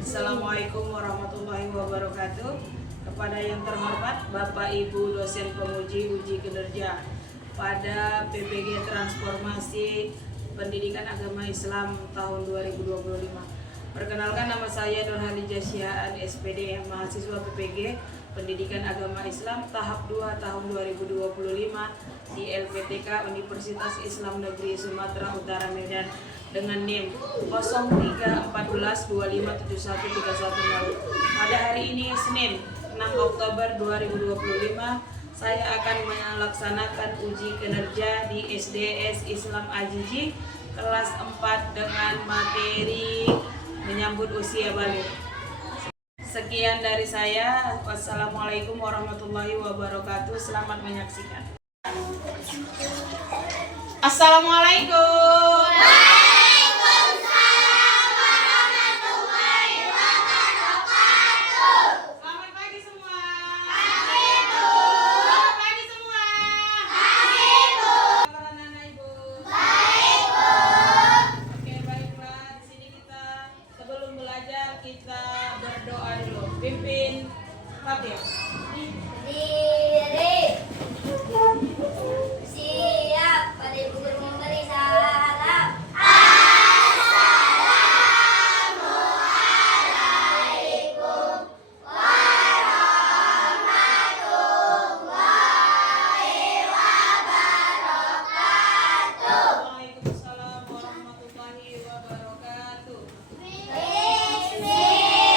Assalamualaikum warahmatullahi wabarakatuh. Kepada yang terhormat Bapak Ibu dosen penguji uji kinerja pada PPG Transformasi Pendidikan Agama Islam tahun 2025. Perkenalkan, nama saya Nurhalijah Syihaan SPD, mahasiswa PPG Pendidikan Agama Islam tahap 2 tahun 2025 di LPTK Universitas Islam Negeri Sumatera Utara Medan dengan NIM 0314257131. Pada hari ini Senin 6 Oktober 2025 saya akan melaksanakan uji kinerja di SDS Islam Ajiji kelas 4 dengan materi menyambut usia balik. Sekian dari saya. Wassalamualaikum warahmatullahi wabarakatuh. Selamat menyaksikan. Assalamualaikum. Kita berdoa dulu. Pimpin Fatihah. Diri. Siap. Pada Ibu Guru memberi salam. Assalamualaikum warahmatullahi wabarakatuh. Waalaikumsalam warahmatullahi wabarakatuh. Bismillahirrahmanirrahim.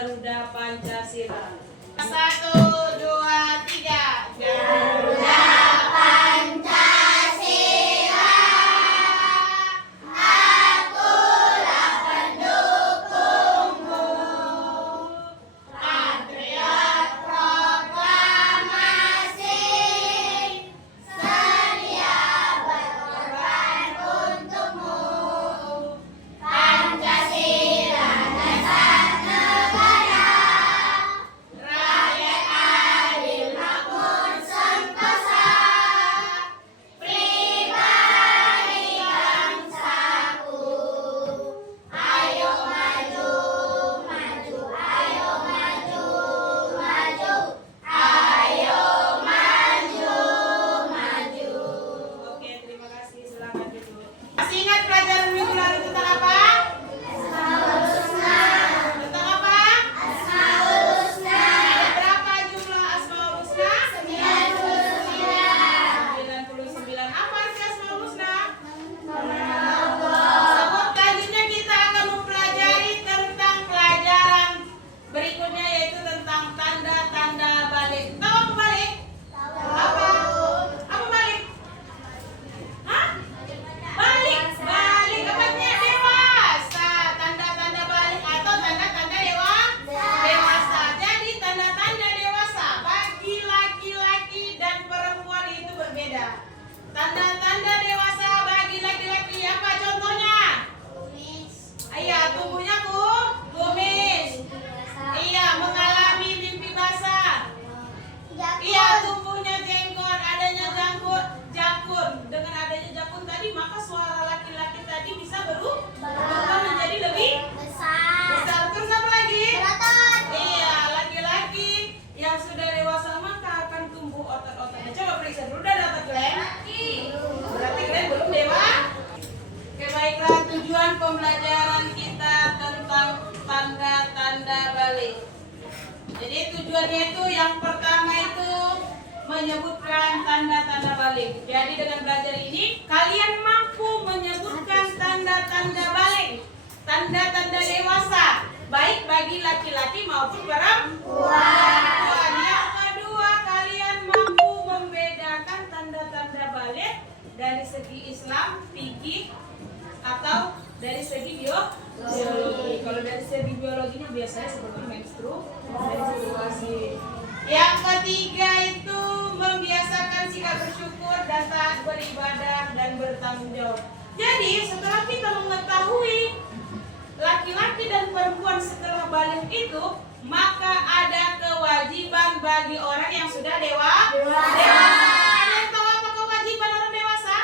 Garuda Pancasila. 1, 2, 3. Garuda Pancasila. Akulah pendukungmu. Patriot proklamasi. Sedia berkorban untukmu. Pancasila dasar negara. Rakyat adil makmur sentosa. Pribadi bangsaku. Ayo maju, maju, ayo maju, maju. Ayo maju, maju. Oke, terima kasih. Silakan duduk. Masih ingat pelajaran minggu lalu tentang apa? Tentang apa? Ada berapa jumlah Asmaul Husna? 99. Apa arti Asmaul Husna? Selanjutnya kita akan mempelajari tentang pelajaran berikutnya, yaitu tentang tanda-tanda balik. Tahu apa balik? Apa? Apa balik? Hah? Balik. Balik artinya dewasa. Tanda-tanda balik atau tanda-tanda dewasa. Jadi tanda-tanda dewasa bagi laki-laki dan perempuan itu berbeda. Tanda-tanda dewasa bagi laki-laki apa contohnya? Iya, tubuhnya kumis. Iya, mengalami mimpi basah. Iya, tubuhnya jenggot, adanya jakun. Dengan adanya jakun tadi, maka suara laki-laki tadi bisa berubah menjadi lebih besar. Terus apa lagi? Iya, laki-laki yang sudah dewasa maka akan tumbuh otot-ototnya. Coba periksa dulu, udah ada otot Glenn? Berarti Glenn belum dewasa. Oke, baiklah, tujuan pembelajaran kita tentang tanda-tanda balik. Jadi tujuannya itu yang pertama itu menyebutkan tanda-tanda balik. Jadi dengan belajar ini kalian mampu menyebutkan tanda-tanda balik, tanda-tanda dewasa, baik bagi laki-laki maupun perempuan. Yang kedua, kalian mampu membedakan tanda-tanda balik dari segi Islam, fikih, atau dari segi biologi. Kalau dari segi biologinya biasanya seperti menstruasi. Yang ketiga itu membiasakan sikap bersyukur dan taat beribadah dan bertanggung jawab. Jadi setelah kita mengetahui laki-laki dan perempuan setelah balik itu, maka ada kewajiban bagi orang yang sudah dewasa. Ada yang tahu apa kewajiban orang dewasa?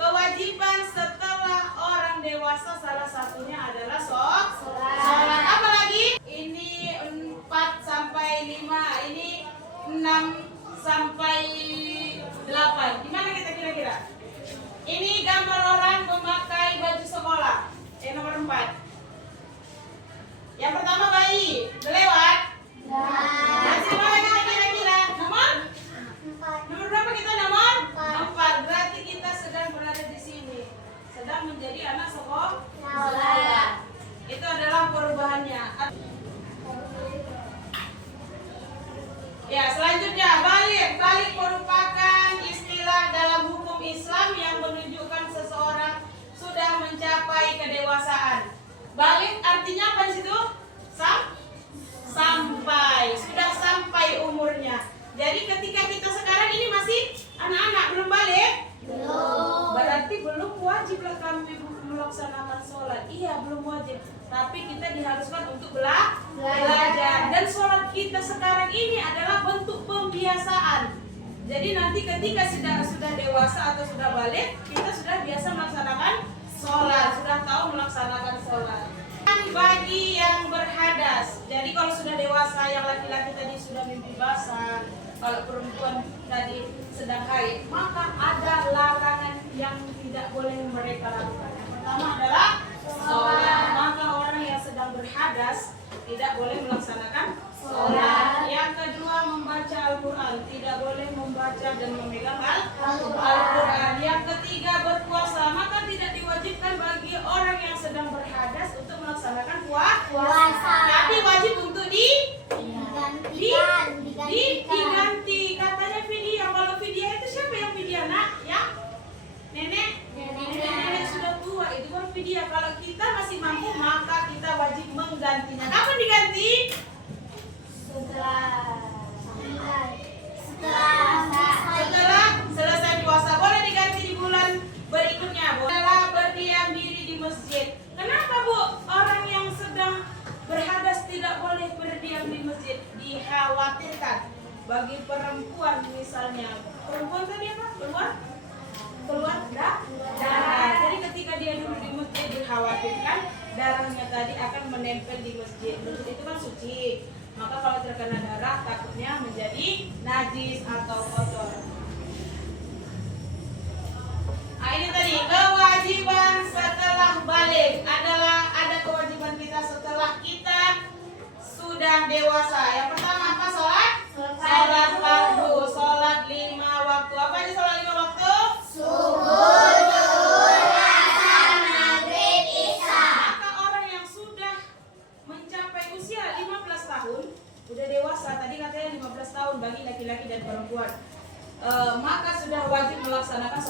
Kewajiban setelah orang dewasa salah satunya adalah sholat. Apa lagi? Ini 4 sampai 5, ini 6 sampai 8. Gimana kita kira-kira? Ini gambar orang memakai baju sekolah. Yang nomor 4. Yang pertama bayi, udah lewat? Masih mana kita kira-kira? Nomor berapa kita nomor? 4. Berarti kita sedang berada di sini. Sedang menjadi anak sekolah. Itu adalah perubahannya. Ya, selanjutnya balik. Balik merupakan istilah dalam hukum Islam yang menunjukkan seseorang sudah mencapai kedewasaan. Balik artinya apa di situ? Sudah sampai umurnya. Jadi ketika kita sekarang ini masih anak-anak, belum balik? Belum. Berarti belum wajiblah kami melaksanakan sholat. Iya, belum wajib. Tapi kita diharuskan untuk belajar. Dan sholat kita sekarang ini adalah bentuk pembiasaan. Jadi nanti ketika sudah dewasa atau sudah balik, kita sudah biasa melaksanakan sholat, sudah tahu melaksanakan sholat. Bagi yang berhadas, jadi kalau sudah dewasa, yang laki-laki tadi sudah mimpi basah, kalau perempuan tadi sedang haid, maka ada larangan yang tidak boleh mereka lakukan. Yang pertama adalah sholat. Maka orang yang sedang berhadas tidak boleh melaksanakan sholat. Yang kedua, membaca Al-Quran, tidak boleh membaca dan memegang Al-Quran. Yang ketiga, berpuasa, maka tidak diwajibkan bagi orang yang sedang berhadas untuk melaksanakan puasa. Tapi wajib untuk seperti dia. Kalau kita masih mampu, maka kita wajib menggantinya. Kapan diganti? Setelah selesai puasa. Boleh diganti di bulan berikutnya. Bolehlah berdiam diri di masjid. Kenapa Bu? Orang yang sedang berhadas tidak boleh berdiam di masjid. Dikhawatirkan. Bagi perempuan misalnya. Perempuan tadi apa? Keluar darah. Jadi ketika dia duduk di masjid dikhawatirkan darahnya tadi akan menempel di masjid. Masjid itu kan suci. Maka kalau terkena darah takutnya menjadi najis atau kotor. Nah, ini tadi kewajiban setelah balik adalah ada kewajiban kita setelah kita sudah dewasa. Yang pertama apa? Sholat fardu, sholat 5 waktu. Apa aja sholat 5 waktu? Subuh, zuhur, asar, maghrib, isya. Maka orang yang sudah mencapai usia 15 tahun, udah dewasa, tadi katanya 15 tahun bagi laki-laki dan perempuan, maka sudah wajib melaksanakan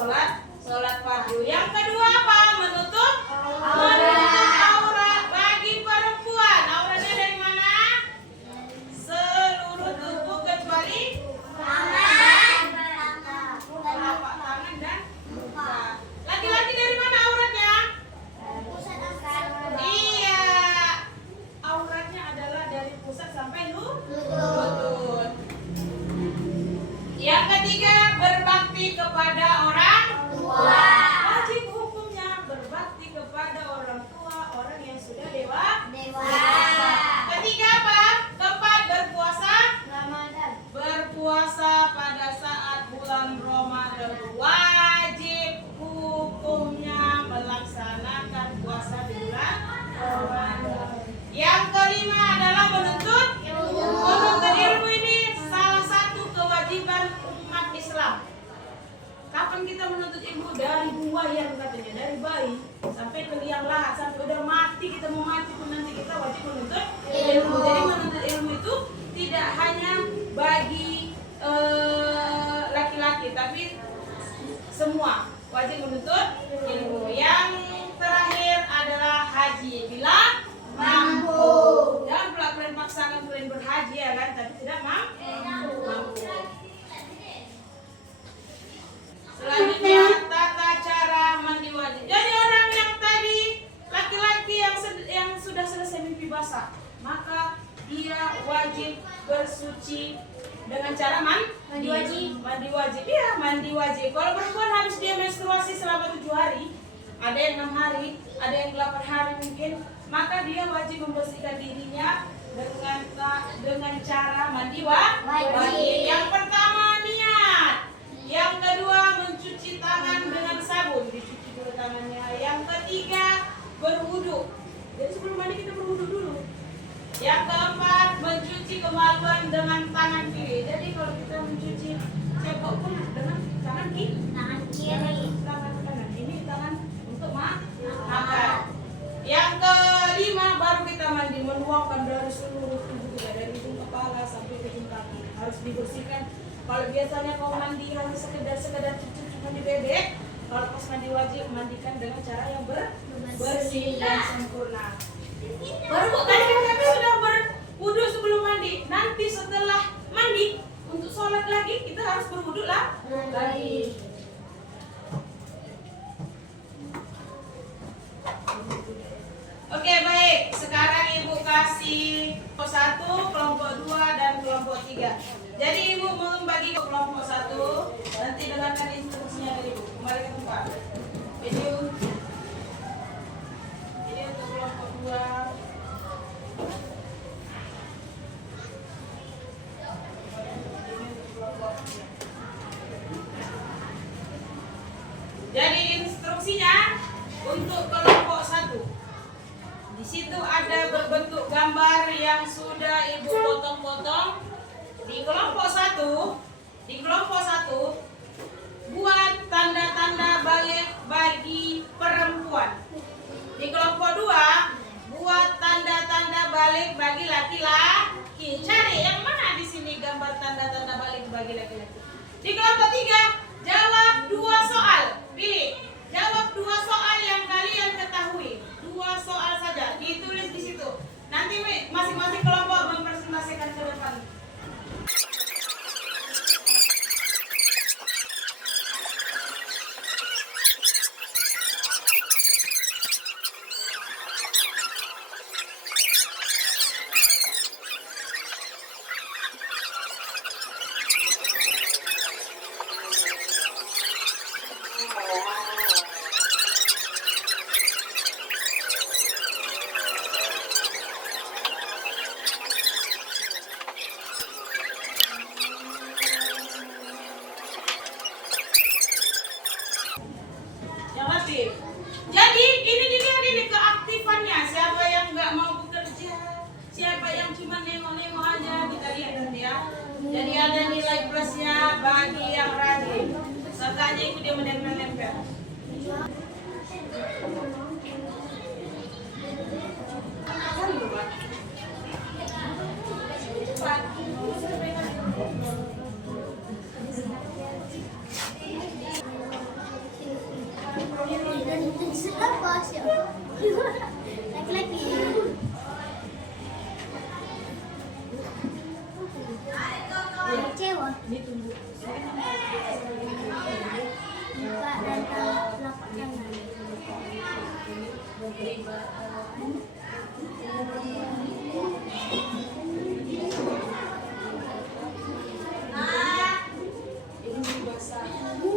sholat fardu. Yang kedua apa? Menutup aurat bagi perempuan. Auratnya dari mana? Seluruh tubuh kecuali telapak tangan dan muka. Laki-laki dari mana auratnya? Iya, auratnya adalah dari pusat sampai lutut. Yang ketiga, berbakti kepada orang tua. Wajib hukumnya berbakti kepada orang tua, orang yang sudah dewasa. Ketiga apa? Keempat, berpuasa. Berpuasa pada saat bulan Ramadan. Wajib hukumnya melaksanakan puasa di bulan Ramadan. Yang kelima adalah menuntut ilmu. Ini salah satu kewajiban umat Islam. Kapan kita menuntut ilmu? Dari buayan katanya, dari bayi sampai ke liang lahat, sampai udah mati, kita mau mati pun nanti kita wajib menuntut ilmu. Jadi menuntut ilmu itu tidak hanya bagi laki-laki, tapi semua wajib menuntut ilmu. Yang terakhir adalah haji bila mampu. Jangan pula kalian paksakan kalian berhaji ya kan, tapi tidak mampu. Selanjutnya tata cara mandi wajib. Jadi orang yang tadi laki-laki yang sudah selesai mimpi basah, maka dia wajib bersuci dengan cara mandi wajib. Iya, mandi wajib. Kalau perempuan habis dia menstruasi selama 7 hari, ada yang 6 hari, ada yang 8 hari mungkin, maka dia wajib membersihkan dirinya dengan cara mandi wajib. Yang pertama niat. Yang kedua mencuci tangan dengan sabun, dicuci dulu tangannya. Yang ketiga berwudu. Jadi sebelum mandi kita berwudu dulu. Yang keempat mencuci kemaluan dengan tangan kiri. Jadi kalau kita mencuci cebok pun dengan tangan kiri. Tangan kanan. Ini tangan untuk makan. Yang kelima baru kita mandi, menuangkan dari seluruh tubuh kita, dari ujung kepala sampai ke ujung kaki. Harus dibersihkan. Kalau biasanya kau mandi hanya sekedar cuci mandi bebek, kalau pas mandi wajib mandikan dengan cara yang bersih dan sempurna. Baru Bu, tadi kan kami sudah berwudu sebelum mandi. Nanti setelah mandi untuk sholat lagi kita harus berwudu lagi. Oke baik, sekarang Ibu kasih kelompok 1, kelompok 2, dan kelompok 3. Jadi Ibu membagi ke kelompok 1, nanti dengarkan instruksinya dari Ibu. Kembali ke tempat. Video untuk kelompok 2. Jadi instruksinya untuk kelompok 1. Di situ ada berbentuk gambar yang sudah Ibu potong-potong. Di kelompok 1 buat tanda-tanda balik bagi perempuan. Di kelompok 2 buat tanda-tanda balik bagi laki-laki. Cari yang mana di sini gambar tanda-tanda balik bagi laki-laki. Di kelompok 3 jawab 2 soal. Pilih. Jawab 2 soal yang kalian ketahui. Jadi ada nilai plusnya bagi yang rajin. Contohnya itu dia menempel-nempel. Laki-laki. Cewek. Buka dan telapak tangan.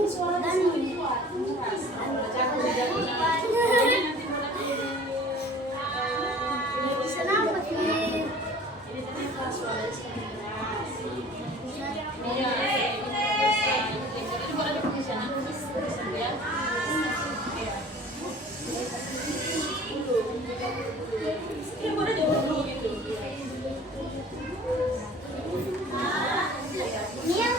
Selamat nih. Ini yang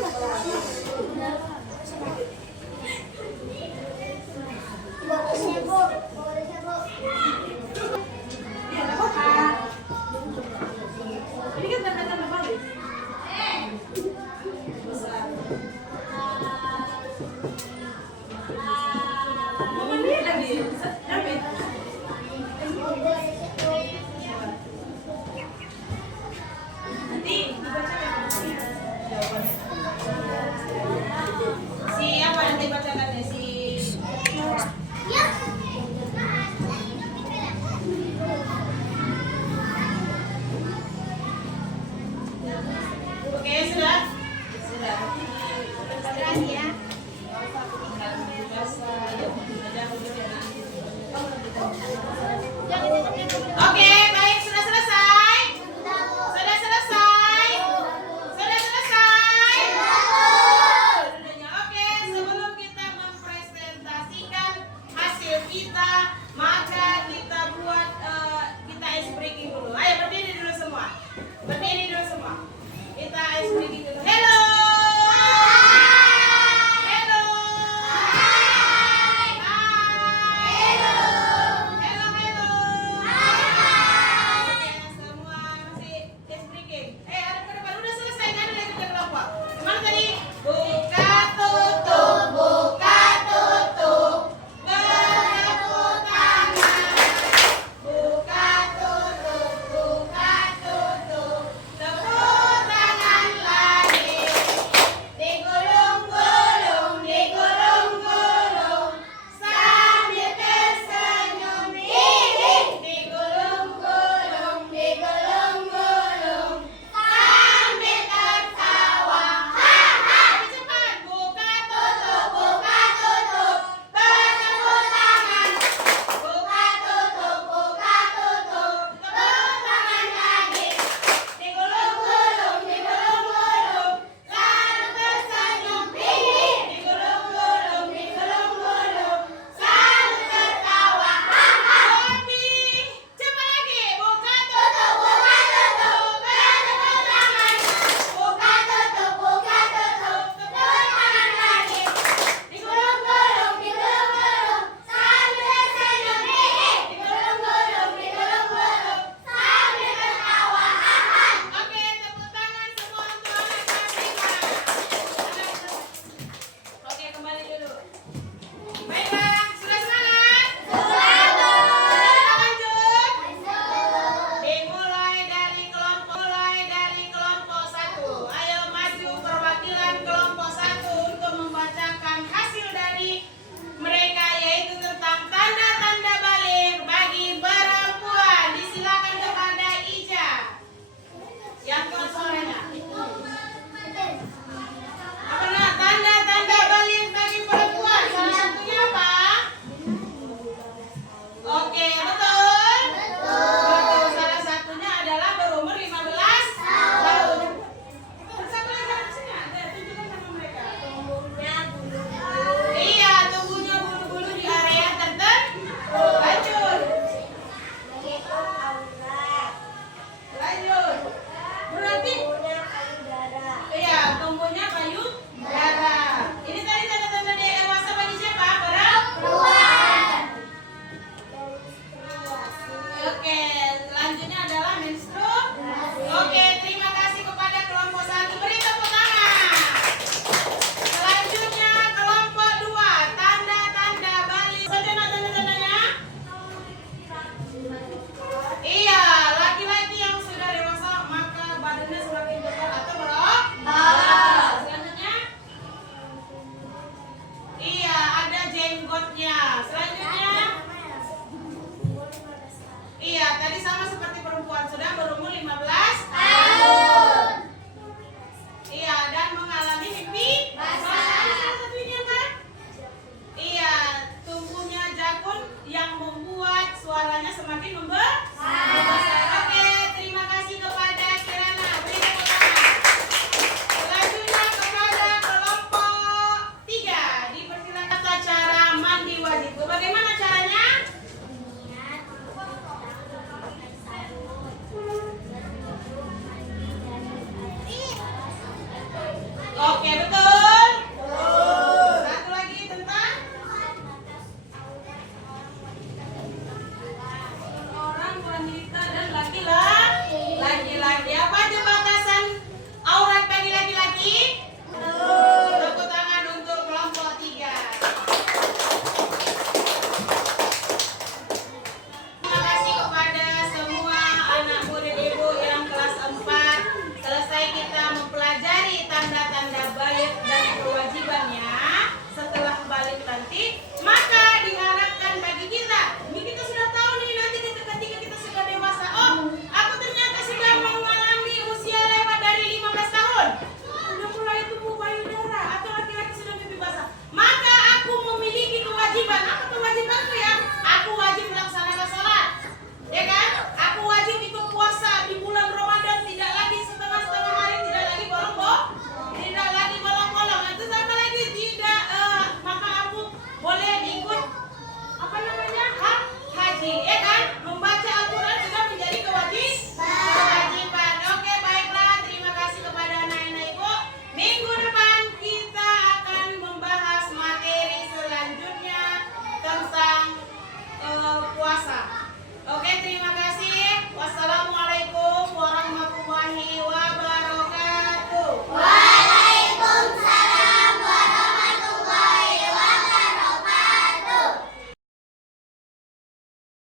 Ini kan tanda-tanda balik. Mama lihat lagi. Sampai.